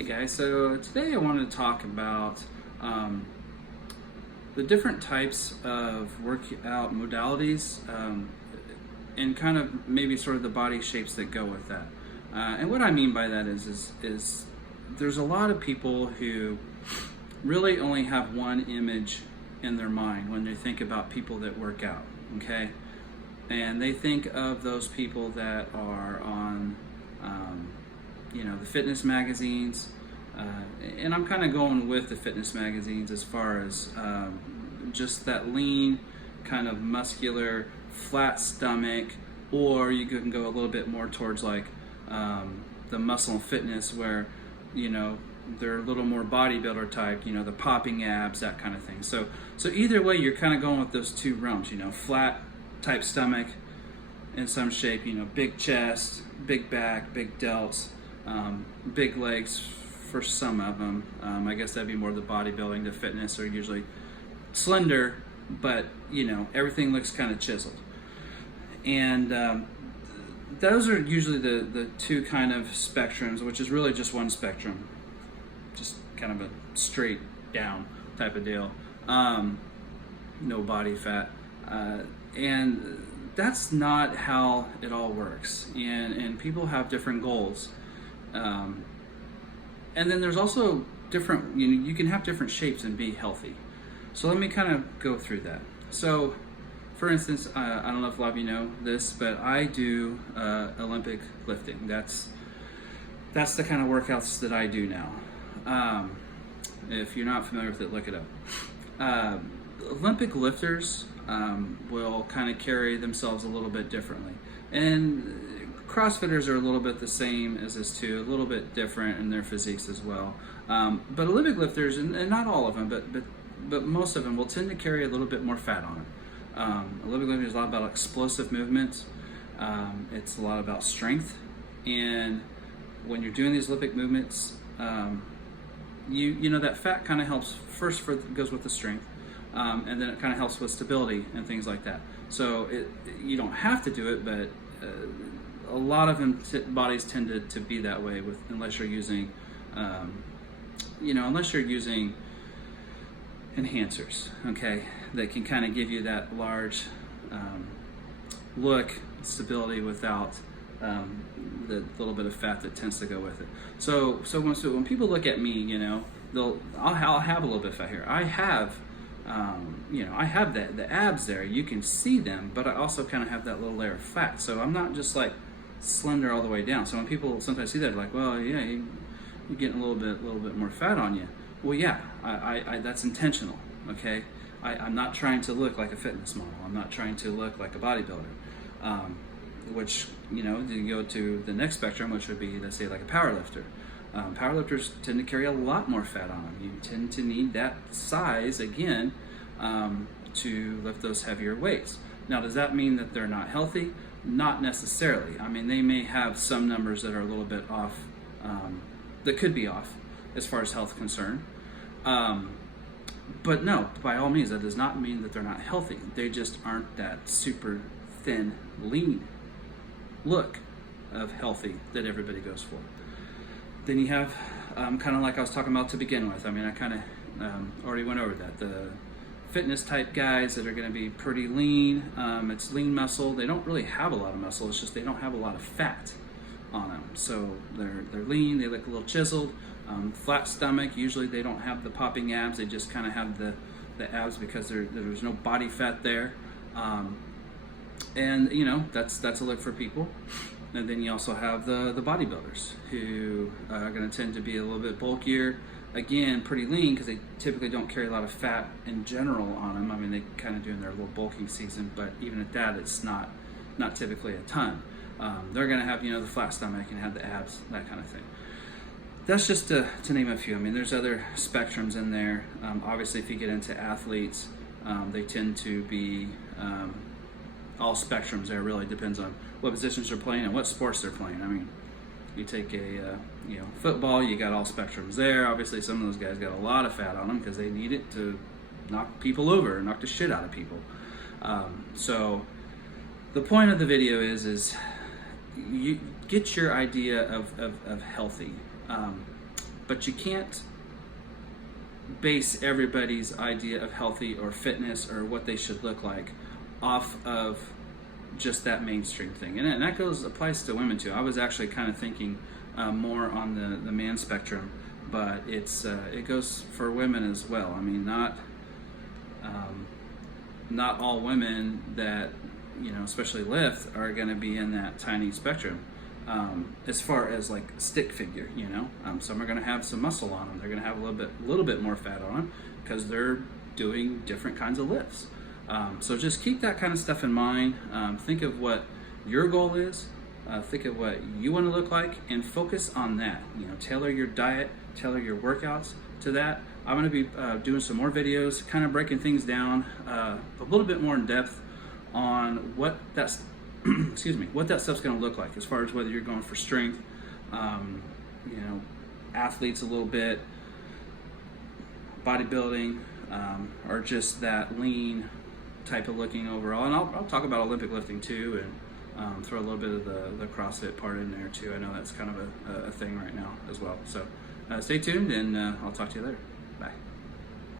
Hey guys, so today I wanted to talk about the different types of workout modalities and kind of maybe sort of the body shapes that go with that. And what I mean by that is there's a lot of people who really only have one image in their mind when they think about people that work out, okay? And they think of those people that are on the fitness magazines, and I'm kind of going with the fitness magazines as far as just that lean, kind of muscular, flat stomach, or you can go a little bit more towards like the muscle and fitness where, they're a little more bodybuilder type, the popping abs, that kind of thing. So either way, you're kind of going with those two realms, flat type stomach in some shape, big chest, big back, big delts, big legs for some of them. I guess that'd be more the bodybuilding. The fitness are usually slender, but everything looks kind of chiseled. And those are usually the two kind of spectrums, which is really just one spectrum, just kind of a straight down type of deal. No body fat. And that's not how it all works. And people have different goals. And then there's also different, you can have different shapes and be healthy. So let me kind of go through that. So, for instance, I don't know if a lot of you know this, but I do Olympic lifting. That's the kind of workouts that I do now. If you're not familiar with it, look it up. Olympic lifters will kind of carry themselves a little bit differently. And CrossFitters are a little bit the same as this too, a little bit different in their physiques as well. But Olympic lifters, and not all of them, but most of them will tend to carry a little bit more fat on them. Olympic lifting is a lot about explosive movements. It's a lot about strength. And when you're doing these Olympic movements, that fat kind of helps first goes with the strength. And then it kind of helps with stability and things like that. So you don't have to do it, but a lot of bodies tend to be that way unless you're using, enhancers, okay, that can kind of give you that large look, stability without the little bit of fat that tends to go with it. So when people look at me, I'll have a little bit of fat here. I have I have the abs there. You can see them, but I also kind of have that little layer of fat. So I'm not just like slender all the way down. So when people sometimes see that, they're like, well, yeah, you're getting a little bit more fat on you. Well, yeah, I that's intentional. Okay, I'm not trying to look like a fitness model. I'm not trying to look like a bodybuilder. Which you go to the next spectrum, which would be, let's say, like a power lifter. Powerlifters tend to carry a lot more fat on them. You tend to need that size again to lift those heavier weights. Now, does that mean that they're not healthy? Not necessarily. I mean, they may have some numbers that are a little bit off, that could be off as far as health concern. But no, by all means, that does not mean that they're not healthy. They just aren't that super thin, lean look of healthy that everybody goes for. Then you have kind of like I was talking about to begin with. I mean, I kind of already went over that. The fitness type guys that are going to be pretty lean. It's lean muscle. They don't really have a lot of muscle. It's just they don't have a lot of fat on them. So they're lean. They look a little chiseled. Flat stomach. Usually they don't have the popping abs. They just kind of have the abs because there's no body fat there. And that's a look for people. And then you also have the bodybuilders who are going to tend to be a little bit bulkier. Again, pretty lean because they typically don't carry a lot of fat in general on them. I mean, they kind of do in their little bulking season, but even at that, it's not typically a ton. They're going to have, the flat stomach and have the abs, that kind of thing. That's just to name a few. I mean, there's other spectrums in there. Obviously, if you get into athletes, they tend to be all spectrums there. Really depends on what positions they're playing and what sports they're playing. I mean, you take a football, you got all spectrums there. Obviously, some of those guys got a lot of fat on them because they need it to knock people over, knock the shit out of people. So the point of the video is you get your idea of healthy. but you can't base everybody's idea of healthy or fitness or what they should look like off of just that mainstream thing. And that applies to women too. I was actually kind of thinking more on the man spectrum, but it goes for women as well. I mean, not all women that, you know, especially lift, are going to be in that tiny spectrum. As far as like stick figure, you know, some are going to have some muscle on them. They're going to have a little bit more fat on them because they're doing different kinds of lifts. So just keep that kind of stuff in mind. Think of what your goal is. Think of what you want to look like and focus on that. You know, tailor your diet, tailor your workouts to that. I'm going to be doing some more videos, kind of breaking things down a little bit more in depth on what that's what that stuff's going to look like, as far as whether you're going for strength, you know, athletes a little bit, bodybuilding, or just that lean type of looking overall. And I'll talk about Olympic lifting too, and throw a little bit of the CrossFit part in there too. I know that's kind of a thing right now as well. So stay tuned, and I'll talk to you later. Bye.